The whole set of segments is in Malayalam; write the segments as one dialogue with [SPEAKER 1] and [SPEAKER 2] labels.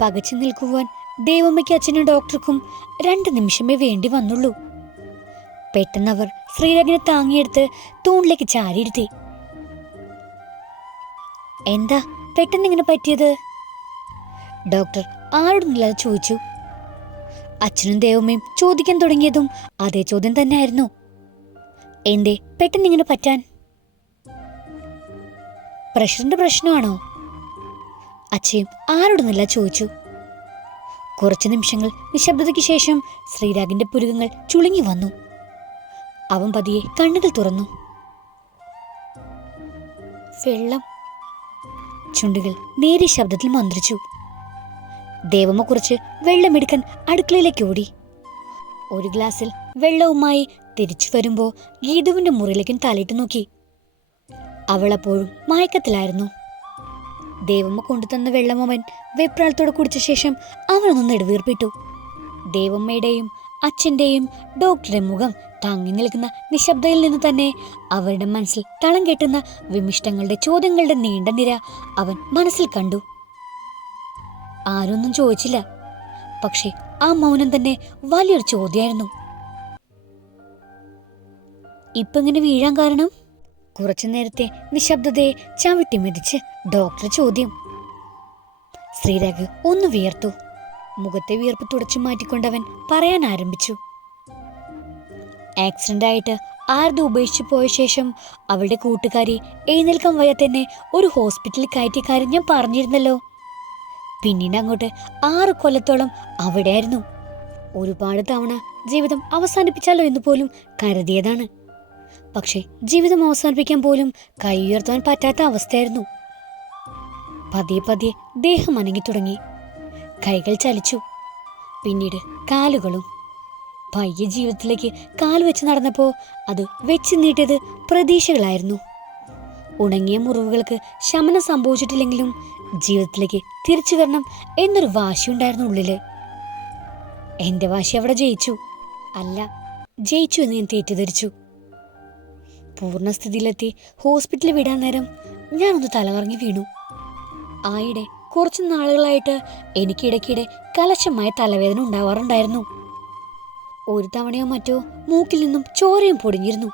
[SPEAKER 1] പകച്ചു നിൽക്കുവാൻ ദേവമ്മയ്ക്ക് അച്ഛനും ഡോക്ടർക്കും രണ്ട് നിമിഷമേ വേണ്ടി വന്നുള്ളൂ. പെട്ടെന്നവർ ശ്രീരാഗിനെ താങ്ങിയെടുത്ത് തൂണിലേക്ക് ചാരിയിരുത്തി. എന്താ പെട്ടെന്ന് ഇങ്ങനെ പറ്റിയത്? ഡോക്ടർ ആരോടൊന്നില്ലാതെ ചോദിച്ചു. അച്ഛനും ദേവമ്മയും ചോദിക്കാൻ തുടങ്ങിയതും അതേ ചോദ്യം തന്നെയായിരുന്നു. എന്തേ പെട്ടെന്ന് ഇങ്ങനെ പറ്റാൻ? പ്രഷറിന്റെ പ്രശ്നമാണോ? അച്ഛയും ആരോടൊന്നില്ല ചോദിച്ചു. കുറച്ചു നിമിഷങ്ങൾ നിശബ്ദതയ്ക്ക് ശേഷം ശ്രീരാഗിന്റെ പുരുകങ്ങൾ ചുളുങ്ങി വന്നു. അവൻ പതിയെ കണ്ണുകൾ തുറന്നു. വെള്ളം. ചുണ്ടുകൾ നേരിയ ശബ്ദത്തിൽ മന്ത്രിച്ചു. ദേവമ്മ കുറച്ച് വെള്ളമെടുക്കാൻ അടുക്കളയിലേക്ക് ഓടി. ഒരു ഗ്ലാസ്സിൽ വെള്ളവുമായി തിരിച്ചു വരുമ്പോൾ ഗീതുവിന്റെ മുറിയിലേക്കും തലയിട്ട് നോക്കി. അവൾ അപ്പോഴും മയക്കത്തിലായിരുന്നു. ദേവമ്മ കൊണ്ടുതന്ന വെള്ളം അവൻ വെപ്രാളത്തോടെ കുടിച്ച ശേഷം അവനൊന്ന് നെടുവീർപ്പിട്ടു ദേവമ്മയുടെയും അച്ഛന്റെയും ഡോക്ടറുടെ മുഖം തങ്ങി നിൽക്കുന്ന നിശബ്ദയിൽ നിന്ന് തന്നെ അവരുടെ മനസ്സിൽ തളം കെട്ടുന്ന വിമിഷ്ടങ്ങളുടെ ചോദ്യങ്ങളുടെ നീണ്ട നിര അവൻ മനസ്സിൽ കണ്ടു. ആരൊന്നും ചോദിച്ചില്ല. പക്ഷേ ആ മൗനം തന്നെ വലിയൊരു ചോദ്യമായിരുന്നു. ഇപ്പൊ ഇങ്ങനെ വീഴാൻ കാരണം? കുറച്ചു നേരത്തെ നിശബ്ദതയെ ചവിട്ടി മെതിച്ച് ഡോക്ടർ ചോദ്യം. ശ്രീരാഗ് ഒന്ന് വിയർത്തു. മുഖത്തെ വിയർപ്പ് തുടച്ചു മാറ്റിക്കൊണ്ടവൻ പറയാൻ ആരംഭിച്ചു. ആക്സിഡന്റ് ആയിട്ട് ആർദ ഉപേക്ഷിച്ചു പോയ ശേഷം അവളുടെ കൂട്ടുകാരി എഴുന്നേൽക്കാൻ വയ്യ തന്നെ ഒരു ഹോസ്പിറ്റലിൽ കയറ്റിയ കാര്യം ഞാൻ പറഞ്ഞിരുന്നല്ലോ. പിന്നീട് അങ്ങോട്ട് ആറ് കൊല്ലത്തോളം അവിടെയായിരുന്നു. ഒരുപാട് തവണ ജീവിതം അവസാനിപ്പിച്ചാലോ എന്ന് പോലും കരുതിയതാണ്. പക്ഷേ ജീവിതം അവസാനിപ്പിക്കാൻ പോലും കൈ ഉയർത്താൻ പറ്റാത്ത അവസ്ഥയായിരുന്നു. പതിയെ പതിയെ ദേഹം അനങ്ങി തുടങ്ങി. കൈകൾ ചലിച്ചു. പിന്നീട് കാലുകളും. പയ്യ ജീവിതത്തിലേക്ക് കാൽ വെച്ച് നടന്നപ്പോൾ അത് വെച്ച് നീട്ടിയത് പ്രതീക്ഷകളായിരുന്നു. ഉണങ്ങിയ മുറിവുകൾക്ക് ശമനം സംഭവിച്ചിട്ടില്ലെങ്കിലും ജീവിതത്തിലേക്ക് തിരിച്ചു വരണം എന്നൊരു വാശിയുണ്ടായിരുന്നു ഉള്ളിൽ. എന്റെ വാശി അവിടെ ജയിച്ചു. അല്ല ജയിച്ചു എന്ന് ഞാൻ തെറ്റിദ്ധരിച്ചു. പൂർണസ്ഥിതിയിലെത്തി ഹോസ്പിറ്റലിൽ വിടാൻ നേരം ഞാനൊന്ന് തലകറങ്ങി വീണു. ആയിടെ കുറച്ച് നാളുകളായിട്ട് എനിക്കിടയ്ക്കിടെ കലശമായ തലവേദന ഉണ്ടാവാറുണ്ടായിരുന്നു. ഒരു തവണയോ മറ്റോ മൂക്കിൽ നിന്നും ചോരയും പൊടിഞ്ഞിരുന്നു.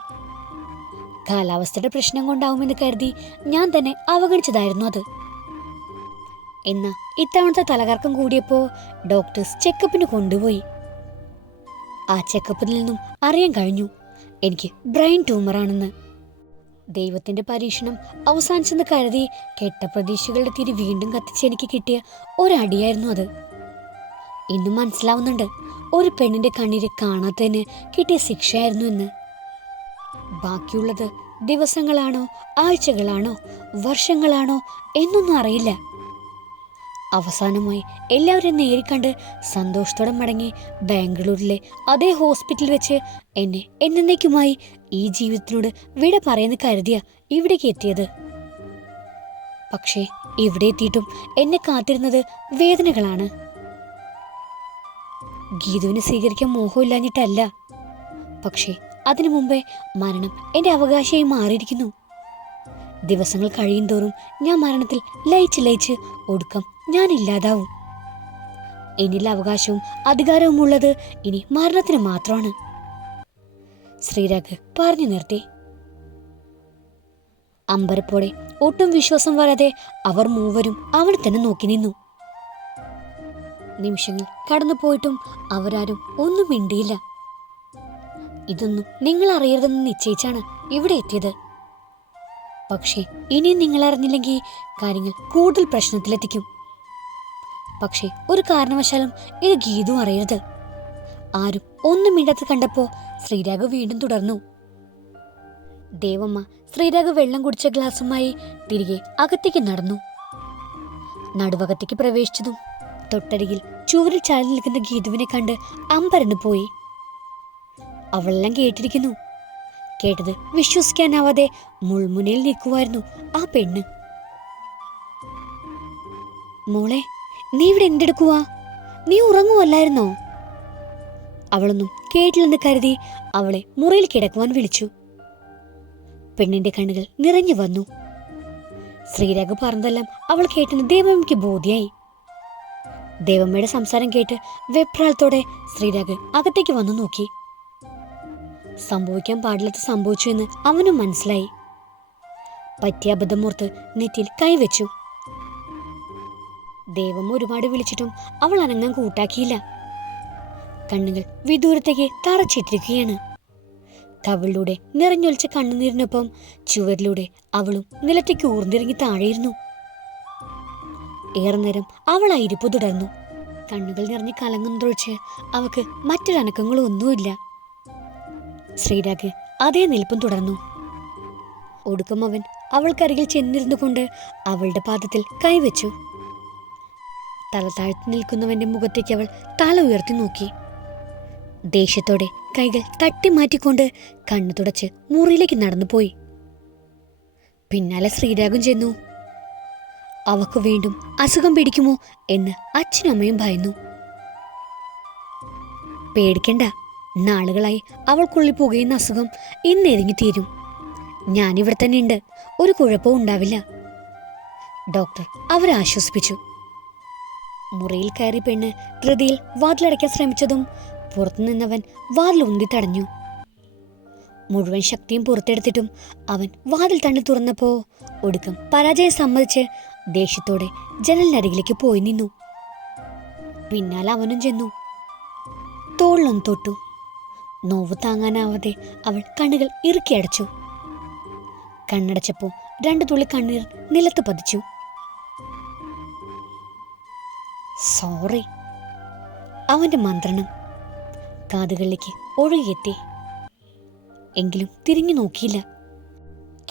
[SPEAKER 1] കാലാവസ്ഥയുടെ പ്രശ്നം കൊണ്ടാവുമെന്ന് കരുതി ഞാൻ തന്നെ അവഗണിച്ചതായിരുന്നു അത്. എന്നാ ഇത്തവണത്തെ തലകറക്കം കൂടിയപ്പോ ഡോക്ടേഴ്സ് ചെക്കപ്പിന് കൊണ്ടുപോയി. ആ ചെക്കപ്പിൽ നിന്നും അറിയാൻ കഴിഞ്ഞു. എനിക്ക് ബ്രെയിൻ ട്യൂമറാണെന്ന്. ദൈവത്തിന്റെ പരീക്ഷണം അവസാനിച്ചെന്ന് കരുതി കെട്ട പ്രതീക്ഷകളുടെ തിരി വീണ്ടും കത്തിച്ച് എനിക്ക് കിട്ടിയ ഒരടിയായിരുന്നു അത്. ഇന്നും മനസ്സിലാവുന്നുണ്ട് ഒരു പെണ്ണിന്റെ കണ്ണീര് കാണാത്തതിന് കിട്ടിയ ശിക്ഷയായിരുന്നു എന്ന്. ബാക്കിയുള്ളത് ദിവസങ്ങളാണോ ആഴ്ചകളാണോ വർഷങ്ങളാണോ എന്നൊന്നും അറിയില്ല. അവസാനമായി എല്ലാവരെയും നേരിക്കണ്ട് സന്തോഷത്തോടെ മടങ്ങി ബാംഗ്ലൂരിലെ അതേ ഹോസ്പിറ്റലിൽ വെച്ച് എന്നെ എന്നേക്കുമായി ഈ ജീവിതത്തിനോട് വിട പറയുന്ന കരുതിയ ഇവിടേക്ക് എത്തിയത്. പക്ഷേ ഇവിടെ എത്തിയിട്ടും എന്നെ കാത്തിരുന്നത് വേദനകളാണ്. ഗീതുവിനെ സ്വീകരിക്കാൻ മോഹമില്ലാഞ്ഞിട്ടല്ല. പക്ഷേ അതിനു മുമ്പേ മരണം എന്റെ അവകാശമായി മാറിയിരിക്കുന്നു. ദിവസങ്ങൾ കഴിയും തോറും ഞാൻ മരണത്തിൽ ലയിച്ച് ലയിച്ച് ഒടുക്കം ഞാൻ ഇല്ലാതാവും എന്നിൽ അവകാശവും അധികാരവും ഉള്ളത് ഇനി മരണത്തിന് മാത്രമാണ്. ശ്രീരാഗ് പറഞ്ഞു നിർത്തി. അമ്പരപ്പോടെ ഒട്ടും വിശ്വാസം വരാതെ അവർ മൂവരും അവിടെ തന്നെ നോക്കി നിന്നു. നിമിഷങ്ങൾ കടന്നുപോയിട്ടും അവരാരും ഒന്നും മിണ്ടിയില്ല. ഇതൊന്നും നിങ്ങൾ അറിയരുതെന്ന് നിശ്ചയിച്ചാണ് ഇവിടെ എത്തിയത്. പക്ഷേ ഇനിയും നിങ്ങൾ അറിഞ്ഞില്ലെങ്കിൽ കാര്യങ്ങൾ കൂടുതൽ പ്രശ്നത്തിലെത്തിക്കും. പക്ഷേ ഒരു കാരണവശാലും ഇത് ഗീതു അറിയരുത്. ആരും ഒന്നും മിണ്ടാത്ത കണ്ടപ്പോ ശ്രീരാഘു വീണ്ടും തുടർന്നു. ദേവമ്മ ശ്രീരാഘു വെള്ളം കുടിച്ച ഗ്ലാസുമായി തിരികെ അകത്തേക്ക് നടന്നു. നടുവകത്തേക്ക് പ്രവേശിച്ചതും തൊട്ടരികിൽ ചുവരിൽ ചാരി നിൽക്കുന്ന ഗീതുവിനെ കണ്ട് അമ്പരന്ന് പോയി. അവളെല്ലാം കേട്ടിരിക്കുന്നു. കേട്ടത് വിശ്വസിക്കാനാവാതെ മുൾമുനയിൽ നിൽക്കുമായിരുന്നു ആ പെണ്ണ്. മോളെ നീ ഇവിടെ എന്തെടുക്കുവാ? നീ ഉറങ്ങുവല്ലായിരുന്നോ? അവളൊന്നും കേട്ടില്ലെന്ന് കരുതി അവളെ മുറിയിൽ കിടക്കുവാൻ വിളിച്ചു. പെണ്ണിന്റെ കണ്ണുകൾ നിറഞ്ഞു വന്നു. ശ്രീരാഗ് പറഞ്ഞതെല്ലാം അവൾ കേട്ടെന്ന് ദേവമ്മയ്ക്ക് ബോധ്യായി. ദേവമ്മയുടെ സംസാരം കേട്ട് വെപ്രാളത്തോടെ ശ്രീരാഗ് അകത്തേക്ക് വന്നു നോക്കി. സംഭവിക്കാൻ പാടില്ലാത്ത സംഭവിച്ചു എന്ന് അവനും മനസ്സിലായി. പറ്റിയ അബദ്ധമൂർത്ത് നെറ്റിയിൽ കൈവച്ചു. ദേവമ്മ ഒരുപാട് വിളിച്ചിട്ടും അവൾ അനങ്ങാൻ കൂട്ടാക്കിയില്ല. കണ്ണുകൾ വിദൂരത്തേക്ക് തറച്ചിട്ടിരിക്കുകയാണ്. കവിളിലൂടെ നിറഞ്ഞൊലിച്ച കണ്ണുനീരിനൊപ്പം ചുവരിലൂടെ അവളും നിലത്തേക്ക് ഊർന്നിറങ്ങി താഴെയിരുന്നു. ഏറെ നേരം അവൾ ആ ഇരിപ്പ് തുടർന്നു. കണ്ണുകൾ നിറഞ്ഞ് കലങ്ങുന്നതൊഴിച്ച് അവക്ക് മറ്റൊരനക്കങ്ങളും ഒന്നുമില്ല. ശ്രീരാഗ് അതേ നിൽപ്പും തുടർന്നു. ഒടുക്കം അവൻ അവൾക്കരികിൽ ചെന്നിരുന്നു കൊണ്ട് അവളുടെ പാദത്തിൽ കൈവച്ചു. തല താഴ്ത്തി നിൽക്കുന്നവന്റെ മുഖത്തേക്ക് അവൾ തല ഉയർത്തി നോക്കി. ദേഷ്യത്തോടെ കൈകൾ തട്ടിമാറ്റിക്കൊണ്ട് കണ്ണു തുടച്ച് മുറിയിലേക്ക് നടന്നുപോയി പിന്നാലെ ശ്രീരാഗം ചെന്നു. അവക്ക് വീണ്ടും അസുഖം പിടിക്കുമോ എന്ന് അച്ഛനമ്മയും ഭയന്നു. പേടിക്കണ്ട നാളുകളായി അവൾക്കുള്ളിൽ പുകയുന്ന അസുഖം ഇന്നെരിഞ്ഞു തീരും. ഞാനിവിടെ തന്നെ ഉണ്ട് ഒരു കുഴപ്പവും ഉണ്ടാവില്ല. ഡോക്ടർ അവരെ ആശ്വസിപ്പിച്ചു. മുറിയിൽ കയറി പെണ്ണ് ധൃതിയിൽ വാതിലടയ്ക്കാൻ ശ്രമിച്ചതും പുറത്തുനിന്നവൻ വാതിലുന്തി തടഞ്ഞു. മുഴുവൻ ശക്തിയും പുറത്തെടുത്തിട്ടും അവൻ വാതിൽ തണ്ണി തുറന്നപ്പോ ഒടുക്കം പരാജയം സമ്മതിച്ച് ദേഷ്യത്തോടെ ജനലിനരികിലേക്ക് പോയി നിന്നു. പിന്നാലെ അവനും ചെന്നു. തോളിലൊന്ന് തൊട്ടു. നോവ് താങ്ങാനാവാതെ അവൾ കണ്ണുകൾ ഇറുക്കി അടച്ചു. കണ്ണടച്ചപ്പോ രണ്ടു തുള്ളി കണ്ണീർ നിലത്ത് പതിച്ചു. സോറി അവന്റെ മന്ത്രണം കാതുകളിലേക്ക് ഒഴുകിയെത്തി. എങ്കിലും തിരിഞ്ഞു നോക്കിയില്ല.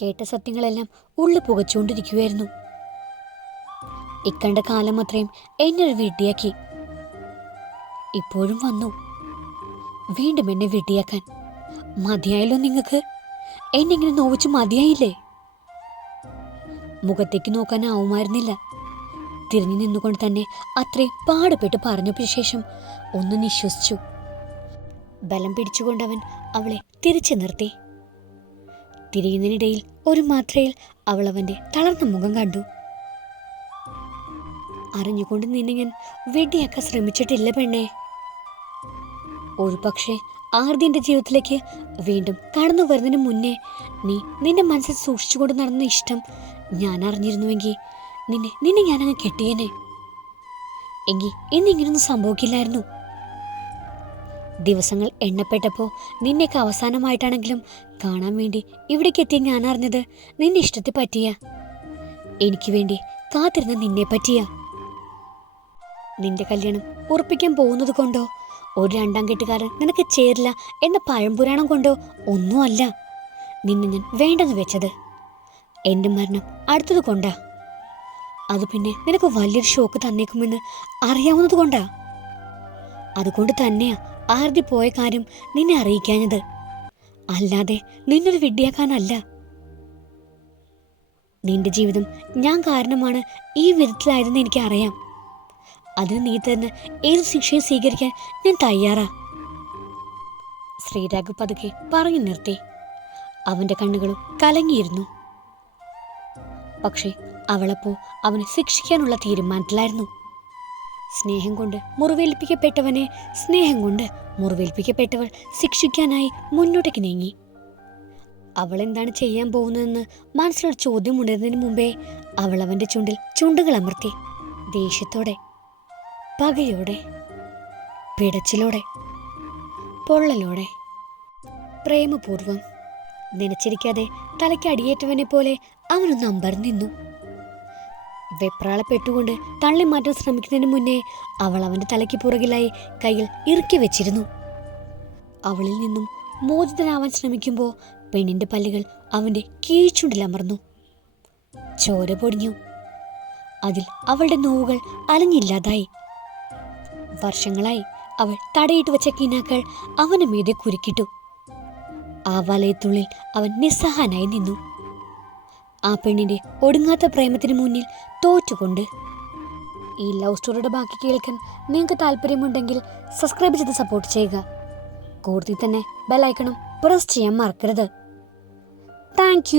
[SPEAKER 1] കേട്ട സത്യങ്ങളെല്ലാം ഉള്ളു പുകച്ചുകൊണ്ടിരിക്കുകയായിരുന്നു ഇക്കണ്ട കാലം അത്രയും എന്നെ വീട്ടിയാക്കി ഇപ്പോഴും വന്നു. വീണ്ടും എന്നെ വീട്ടിയാക്കാൻ മതിയായല്ലോ നിങ്ങൾക്ക്? എന്നെ ഇങ്ങനെ നോവിച്ച് മതിയായില്ലേ? മുഖത്തേക്ക് നോക്കാനാവുമായിരുന്നില്ല തിരിഞ്ഞു നിന്നുകൊണ്ട് തന്നെ അത്രയും പാടുപെട്ട് പറഞ്ഞപ്പോ ശേഷം ഒന്ന് നിശ്വസിച്ചു. ബലം പിടിച്ചുകൊണ്ട് അവൻ അവളെ തിരിച്ചു നിർത്തി. തിരിയുന്നതിനിടയിൽ ഒരു മാത്രയിൽ അവൾ അവന്റെ തളർന്ന മുഖം കണ്ടു. അറിഞ്ഞുകൊണ്ട് നിന്നെ ഞാൻ വെടിയാക്കാൻ ശ്രമിച്ചിട്ടില്ല പെണ്ണേ. ഒരു പക്ഷേ ആർദിന്റെ ജീവിതത്തിലേക്ക് വീണ്ടും കടന്നു വരുന്നതിന് മുന്നേ നീ നിന്റെ മനസ്സിൽ സൂക്ഷിച്ചുകൊണ്ട് നടന്ന ഇഷ്ടം ഞാൻ അറിഞ്ഞിരുന്നുവെങ്കിൽ നിന്നെ നിന്നെ ഞാനങ്ങ് കെട്ടിയേനെ. എങ്കിൽ ഇന്നിങ്ങനൊന്നും സംഭവിക്കില്ലായിരുന്നു. ദിവസങ്ങൾ എണ്ണപ്പെട്ടപ്പോൾ നിന്നെയൊക്കെ അവസാനമായിട്ടാണെങ്കിലും കാണാൻ വേണ്ടി ഇവിടേക്ക് എത്തിയ ഞാൻ അറിഞ്ഞത് നിന്റെ ഇഷ്ടത്തെ പറ്റിയ. എനിക്ക് വേണ്ടി കാത്തിരുന്ന നിന്നെ പറ്റിയ. നിന്റെ കല്യാണം ഉറപ്പിക്കാൻ പോകുന്നത് കൊണ്ടോ? ഒരു രണ്ടാം കെട്ടുകാരൻ നിനക്ക് ചേരില്ല എന്ന പഴംപുരാണം കൊണ്ടോ? ഒന്നുമല്ല. നിന്നെ ഞാൻ വേണ്ടെന്ന് വെച്ചത്. എന്റെ മരണം അടുത്തത് കൊണ്ടാ. അത് പിന്നെ നിനക്ക് വലിയൊരു ഷോക്ക് തന്നേക്കുമെന്ന് അറിയാവുന്നത് കൊണ്ടാ? അതുകൊണ്ട് തന്നെയാ ആരുടെ പോയ കാര്യം നിന്നെ അറിയിക്കാഞ്ഞത്. അല്ലാതെ നിന്നൊരു വിഡ്ഢിയാക്കാനല്ല. നിന്റെ ജീവിതം ഞാൻ കാരണമാണ് ഈ വിധത്തിലായതെന്ന് എനിക്ക് അറിയാം അതിന് നീ തന്നെ ഏത് ശിക്ഷയും സ്വീകരിക്കാൻ ഞാൻ തയ്യാറാ. ശ്രീരാഗ് പതുക്കെ പറഞ്ഞു നിർത്തി. അവന്റെ കണ്ണുകളും കലങ്ങിയിരുന്നു. പക്ഷേ അവളപ്പോ അവനെ ശിക്ഷിക്കാനുള്ള തീരുമാനത്തിലായിരുന്നു. സ്നേഹം കൊണ്ട് മുറിവേൽപ്പിക്കപ്പെട്ടവനെ സ്നേഹം കൊണ്ട് മുറിവേൽപ്പിക്കപ്പെട്ടവൾ ശിക്ഷിക്കാനായി മുന്നോട്ടേക്ക് നീങ്ങി. അവൾ എന്താണ് ചെയ്യാൻ പോകുന്നതെന്ന് മനസ്സിലൊരു ചോദ്യം ഉണരുന്നതിന് മുമ്പേ അവൾ അവന്റെ ചുണ്ടിൽ ചുണ്ടുകൾ അമർത്തി ദേഷ്യത്തോടെ പകയോടെ പിടച്ചിലോടെ പൊള്ളലോടെ പ്രേമപൂർവം നനച്ചിരിക്കാതെ തലയ്ക്ക് അടിയേറ്റവനെ പോലെ അവനൊന്ന് അമ്പർ നിന്നു വെപ്രാളപ്പെട്ടുകൊണ്ട് തള്ളി മാറ്റാൻ ശ്രമിക്കുന്നതിന് മുന്നേ അവൾ അവന്റെ തലയ്ക്ക് പുറകിലായി കയ്യിൽ ഇറുക്കി വെച്ചിരുന്നു. അവളിൽ നിന്നും മോചിതനാവാൻ ശ്രമിക്കുമ്പോൾ പെണ്ണിന്റെ പല്ലുകൾ അവന്റെ കീഴ്ചുണ്ടിലമർന്നു ചോര പൊടിഞ്ഞു. അതിൽ അവളുടെ നോവുകൾ അലഞ്ഞില്ലാതായി. വർഷങ്ങളായി അവൾ തടയിട്ട് വെച്ച കിനാക്കൾ അവന് മീതെ കുരുക്കിട്ടു. ആ വലയത്തുള്ളിൽ അവൻ നിസ്സഹാനായി നിന്നു. ആ പെണ്ണിന്റെ ഒടുങ്ങാത്ത പ്രേമത്തിന് മുന്നിൽ തോറ്റുകൊണ്ട്. ഈ ലവ് സ്റ്റോറിയുടെ ബാക്കി കേൾക്കാൻ നിങ്ങൾക്ക് താല്പര്യമുണ്ടെങ്കിൽ സബ്സ്ക്രൈബ് ചെയ്ത് സപ്പോർട്ട് ചെയ്യുക. കൂടുതൽ തന്നെ ബെല്ലൈക്കണം പ്രസ് ചെയ്യാൻ മറക്കരുത്. താങ്ക്